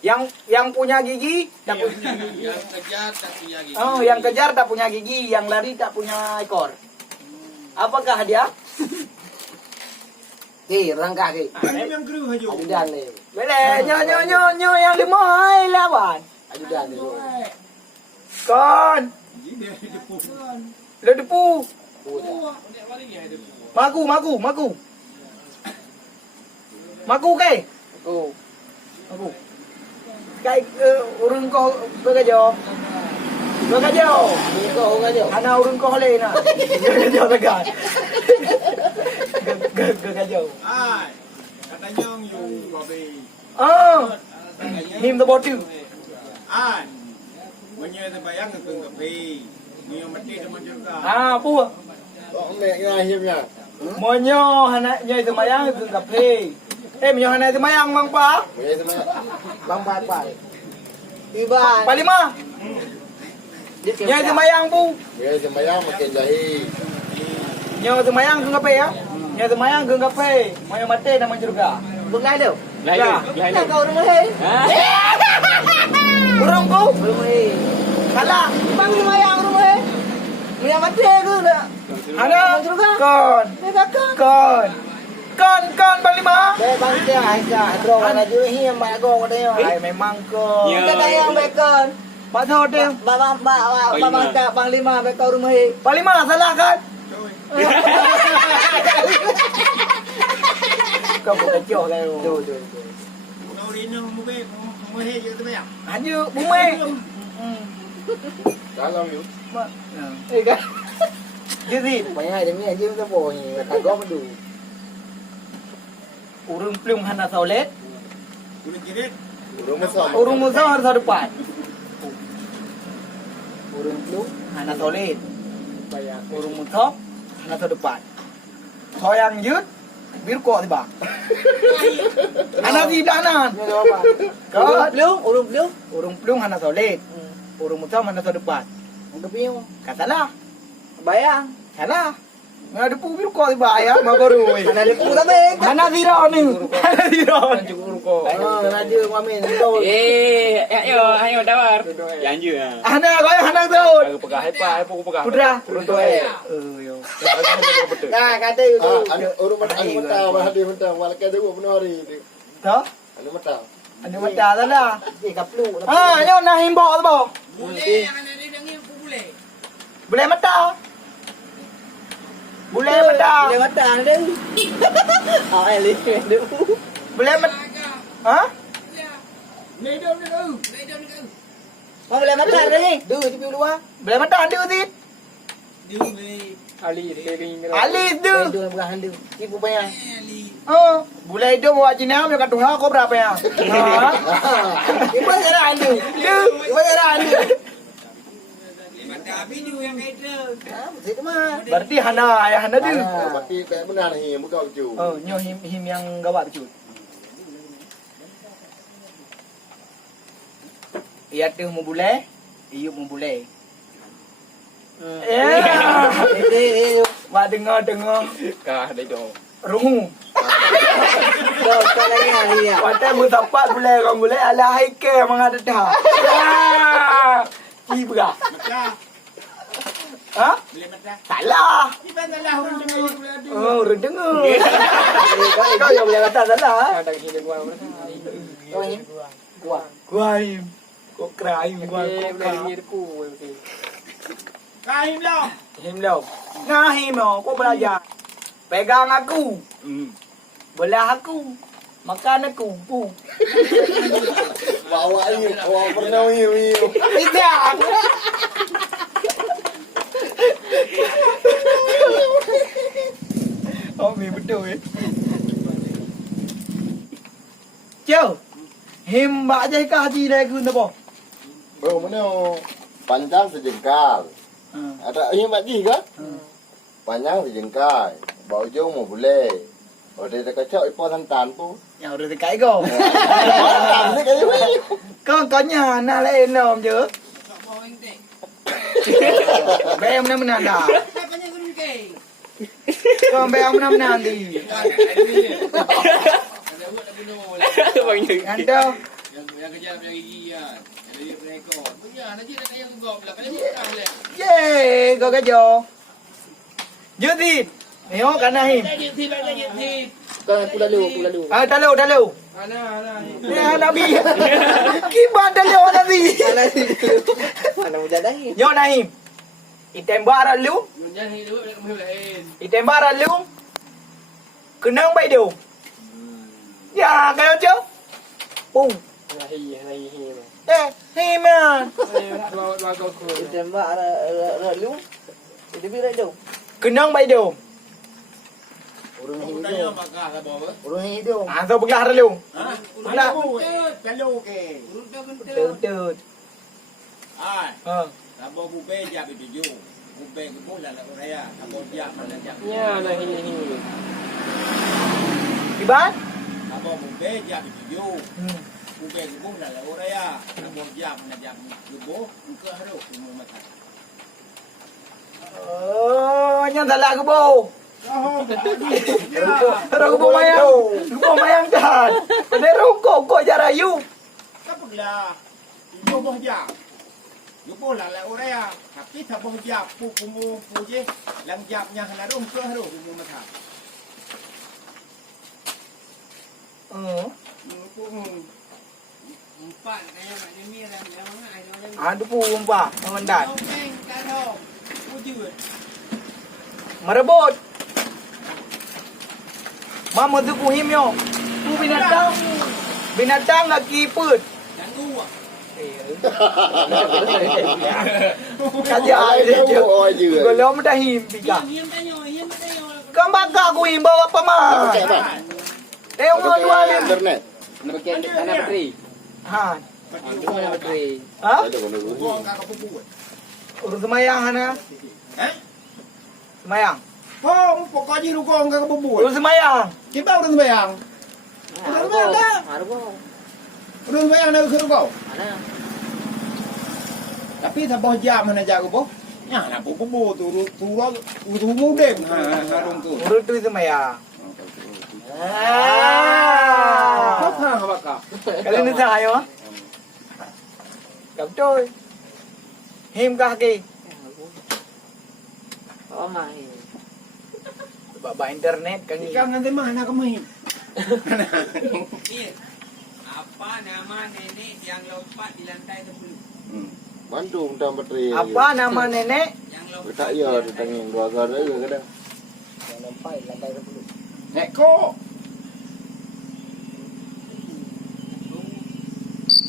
Yang punya gigi tak punya gigi. Yang kejar tak punya gigi. Oh, yang kejar tak punya gigi, yang lari tak punya ekor. Apakah dia? Langkah ke. Yang keruh aja. Ajudan ni. Boleh, nyo yang lima ai lawan. Ajudan ni. Kon, Dia depu. le depu. Puja. Maku. Maku ke? Oh. Maku. Kai urun ko begajo. Begajo. Ni kau orang aja. Ana urun ko hole na. Begajo tegan. Begajo. Ai. Katanya yung babi. Oh, him the botu. Ai. Menyo terbayang ke kafe. Menyo mati teman juga. Ah, pu. Kau mek ngahimnya. Monyo hana nyai semayang ke kafe. Monyo hana semayang mang pa. Boleh sama. Bang Pak. Tiba. Palima. Nyai semayang pu. Boleh sembahyang makan jahe. Nyo semayang ke kafe ya. Nyo semayang ke kafe. Monyo mati nama juga. Bungai tu. Lain. Kau rumah hei. Urung pu. Rumah hei. Kalah. Bang sembahyang rumah hei. Punya mati tu dah. Hana juga. Kon. Ni kakak. Kon Palima. Bang dia Aisyah. Drone ada juga him mak aku katanya. Ai memang kon. Kita tayang bekon. Pak Thode. Bang Panglima bekon rumah hei. Palima salah kan? Kau bukan jauh lah. Kau ini mau je terbayang. Hanya bumi. Kalau you. Kan? Jadi, Banyak dia ni aja tu boh ni. Kata kau padu. urung plung hana saulet, Udah jerit. Rumah sah. urung musa harus ada depan. Urung tu. Hana saulet. Urung musa hana ada depan. Soyang jut, bir kok tiba. Hana di danan. Ni apa? Kau Urung belum. urung plung hana saulet. Urung musa hana ada depan. Untuk piu. Katalah, Bayang. salah. Ngada pu bir kok tiba ya, baru. Ada di pura beg. Hana diro ni. Hana diro. Oh, radio ngamen tu. Ayo tawar. Janji ya. Hana kau hana tahu. Aku pegang aku pegang. Putra. Yo. Nah, kata itu. Orang mata hadi mata walaka tu benar hari. Tahu? Anu mata. Anu mata dah. Kaplu. Ah, nyo na himbo tu bo. Boleh, yang ada dia dengar pun boleh. Boleh mata. Boleh mata. Boleh mata ada. Oh, elit ada. Boleh mata. Ha? Ni dah. Mau boleh mata ada ni. Tu di luar. Boleh mata anda utit. Dia ni. Ali teling. Ali tu. Tu bukan handu. Tipu banyak. Oh, boleh itu bawa Cina, mereka tuh kau berapa ya? Ha? Ibu cara handu. Tu. Ibu cara handu. Mata video yang kaitan. Mesti kemana? Berarti hana ayah hana tu. Berarti tak benar ni muka uju. Oh, nyo him yang gawat tu. Ia tu mau boleh, iu mau boleh. Eh, wah dengar. Kah dah jauh. Rungu. Kau kau lagi hari ya. Watai mu tapat boleh kau boleh ala haike mangada dah. Ki berah. Mata. Ha? Boleh mata. Salah. Ni bantalah orang dengar yang boleh ada. Oh, orang dengar. Kau yang boleh kata salah. Ada hidup gua mana? Kau ni. Kuat. Guaim. Kau kraim gua. Dari hirku. Kahim lah. Him lo. Nah him lo, kau belajar. Pegang aku. Belah aku. Makan aku. Pu. Bawa ni, bawa pernah ni. Tidak. Oh, ni betul eh. Ciao. Him bak je ka haji dah aku tu boh. Bro mana panjang sejengkal. Ada ini mati ke? Panjang sejengkal. Bau jauh mau boleh. Oh dia dah kacau ipon hantan tu. Yang udah dekat kau. Hantan ni kayu ni. Kau nya nak lain nom je. Tak mau yang tek. Bayang mana-mana dah. Tak kau yang gurung ke. Kau bayang mana-mana nanti. Ada buat dah bunuh. Bang ni. Anda Yang kejar yang gigi ya. Jadi rekod. Punya nanti nak yang gop lah. Kalau bukan lah. Ye, kau kejo. Jadi, neo kanahim. Kau pula lu. Ah, dalu. Ana. Ya Nabi. Kiban dalu Nabi. Mana muda dah ni? Yo Nahim. Itembara lu, Jangan hidup nak kembali lain. itembara lu. Kenang baik dia. Ya, kau je. Pung. Nahi. Hey man. Dua kau ku. Tembak ada lu. Itu bila tu? Kenang baik dia. Urung Aku tanya hidup. apakah lah bawa? Urung hidup. Ah, so belah lu. Hah? Belah. Kalau ke. Tut. Ai. Ha. Tabo bupe jap itu ju. Bupe ke bola lah raya. Tabo jap mana jap. Ya, nahi. Kiban? Tabo bupe jap itu ju. Hmm. Bupe ke bola lah raya. Tabo jap mana jap. Lubo ke harus semua mata. Oh, nyang salah ke bo. Terus ke mayang dah. Pada rokok kok jarayu. Kapaglah. Yo boh jap. Yo bola lah raya. Tapi tabo jap pu kumu puje. Lang japnya harum ke harus semua mata. Empat kaya mak ni miram yang mana ada orang. Ada pun umpa, mendat. Dongeng tak dong. Wujud. Merebut. Mama tu kuhim yo. Tu binatang. Binatang lagi put. Ganggu ah. Kaja Ai je. oh je. Kalau dah him pika. Hiam tanya. Kau bakar kuhim bawa apa mah? Okey, Bang. Tengok orang dua ni. Internet. Nak pakai anak puteri. Ha. Dua anak puteri. Ha? Ada kono dulu. Buang kakak puput. Urus semayang ana. Eh? Semayang. Oh, pokoknya rukong kakak puput. Urus semayang. Kita udah sembahyang. Ada kau. Udah sembahyang nak ke rukong. Mana? Tapi tak boleh jam mana jago boh. Ya, nak puput tu muda harum tu. Urus tu semayang. Kau Ah. faham apa kau? Kalau ni saya ah. Cầm trôi. Him kaki. Oh mai. Bapak internet kan ni. Kau nanti mana kau main? Ni. Apa nama nenek yang lompat di lantai 10? Bandung dah bateri. Apa nama nenek? Yang lompat. Tak ya ditangin dua gar ke kadang. Nampai lantai 10. Neko.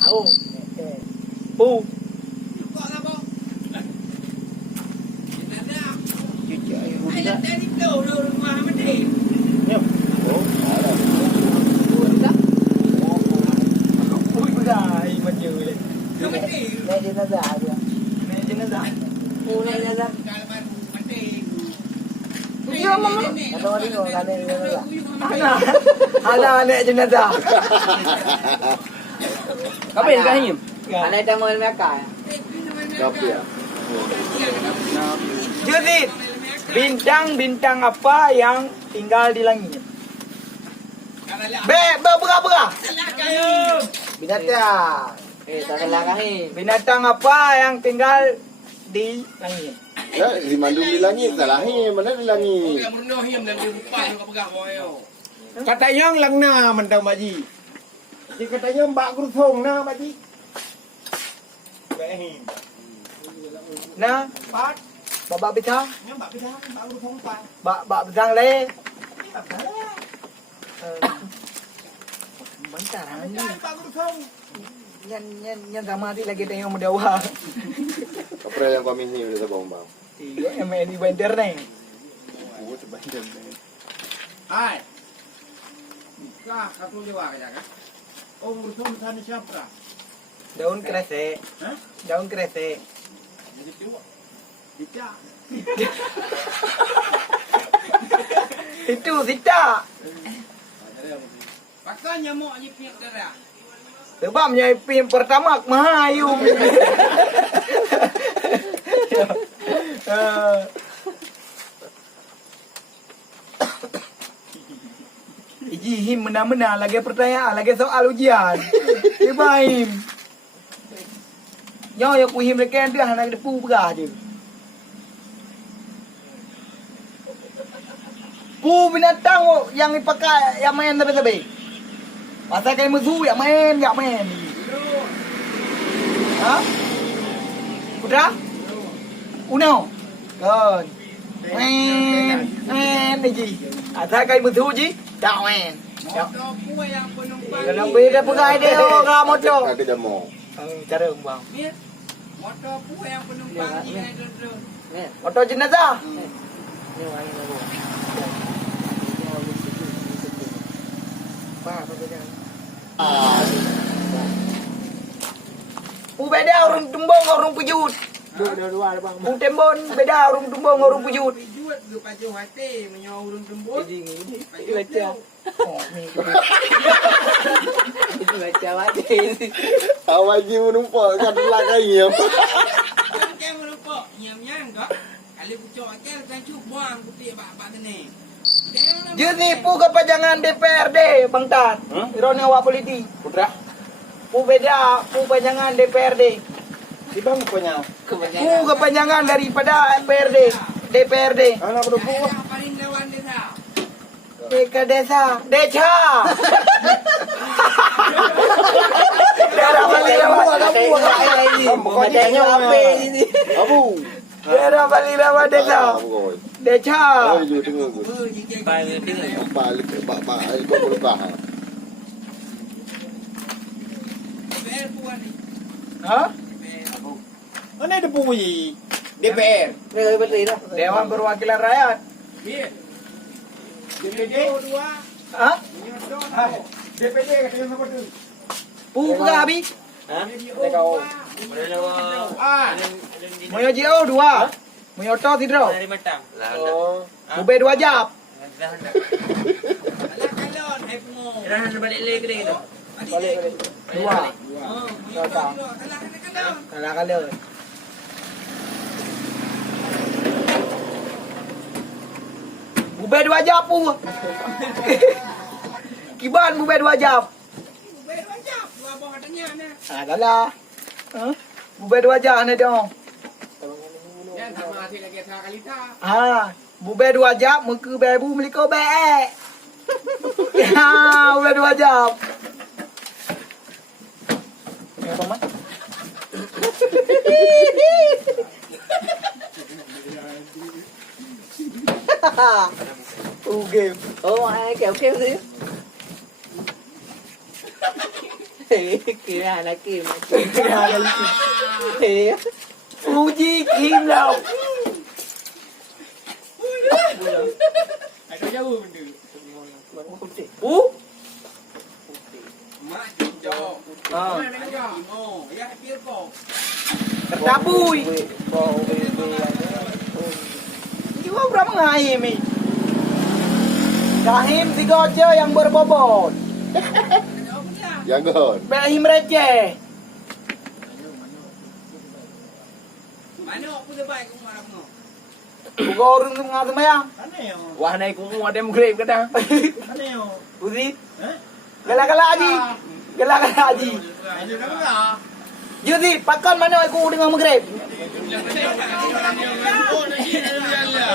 Au. Pu. Kok lah boh? Jenazah. Cuci air Ai hujan. lantai ni tu rumah mati. Ui berai macam ni. Tu mati. Naik jenazah dia. Nenek jenazah. Naik jenazah. Kalau baru mati. Ya mama. Kata orang ni orang naik jenazah. Ana nenek jenazah. Apa yang kahim? Anak dah mau mereka. Tapi ya. Jadi bintang-bintang apa yang tinggal di langit? Berapa? Binatang. Tak salah kahim. Binatang apa yang tinggal di langit? Ya, di Bandung di langit salah ni, mana di langit. Yang merendah hiam dan dia rupa kau pegang kau yo. Katanya lang na mentang baji. Jadi katanya mbak kurusong na baji. Behim. Nah, Pat. babak bitang, Nya mbak pindah mbak kurusong pat. babak bitang le. Bentar ni. Mbak kurusong. Yan sama ti lagi tengok mendawa. Apa yang kau minhi udah tak bang. Iya, emang ini bandar ni. Oh, sebanding. Ai. Nikah katu lewa ka jaga. Oh kurusong sana siapa? Daun kresek. Hah? Daun kresek. Jadi tu. Tidak. Itu sita. Pakai nyamuk je piak darah. Sebabnya yang pertama mahayu. Iji him mena-mena lagi pertanyaan, lagi soal ujian. Ibrahim. Nyo yang ku him leken dia anak depu begah je. Pu binatang yang dipakai yang main tapi. Pasal kain musuh yang main. Ha? Putra? Uno. Kan. Men ni. Asal kain musuh je, tak main. Motor pun yang penumpang Kalau ni. beda pegai dia orang motor. Kaki demo. Cara bang. Ni, motor pun yang penumpang ni. Motor jenazah. Ni wangi lagu. Beda orang tumbang orang pujut. Dua bang. Tembon beda orang tumbang orang pujut. Pijut ke pajuh hati menyau urun tembus. Ini Pajuh baca. Oh, ni. Ini baca mati. Awak je menumpak kat belakang ya. Kan kan merupak nyam-nyam kak. Kali pucuk kan kan cuk buang putih bak-bak ni. Jadi pu kepanjangan DPRD Bang Tan. Ironi awak politik. Putra. Pu beda pu kepanjangan DPRD. Si bang punya. Pu kepanjangan daripada DPRD. Anak berdebu. Yang paling lawan desa. Deka desa. Deca. Daerah Bali Rawa. Pokoknya apa ini? Abu. Daerah Bali Rawa desa. Deca. Oh, you dengar tu. Balik bak kau berubah. DPR puan ni. Ha? Mana ada bunyi? DPR. Ni betul dah. Dewan Perwakilan Rakyat. Biar. DPD. Dua. Ha? DPD katanya siapa tu? Pu pegah habis. Ha? Kau. Ah. Moyo JO 2. Moyo to tidro. Dari matang. Oh. Bube 2 jap. Alah kalon hai pengo. Irahan balik lagi ke gitu. Balik. 2. Oh, kalon. Kalah kalah. Bube 2 jap pu. Kiban bube 2 jap. Bayar wajib. Dua bawah katanya ni. Ah kalah. Ha? Bube 2 jap ni dong. Dan tak mati lagi tak kali tak. Ha, bube 2 jap muka bebu meliko baik. Ha, bube 2 jap. Ya, Paman. Game. Oh, ai kéo kéo gì? Kira anak kim. Uji kim đâu. Ada jauh benda. Mak jauh. Mana nak jauh? Oh, ya pikir kau. Tertabui. Juga berapa ngahim ni? Kahim 3 je yang berbobot. Jangan. Bahim receh. Mana aku terbaik kau marah kau. Buka orang tu ngah semayang. Mana yo? Wah, naik kumu ada menggrip ke dah? Mana yo? Uzi. Eh? Galak-galak haji. Galak-galak haji. Ayo dah enggak. Jadi, pakan mana aku dengan maghrib? Oh, nak jadi dia.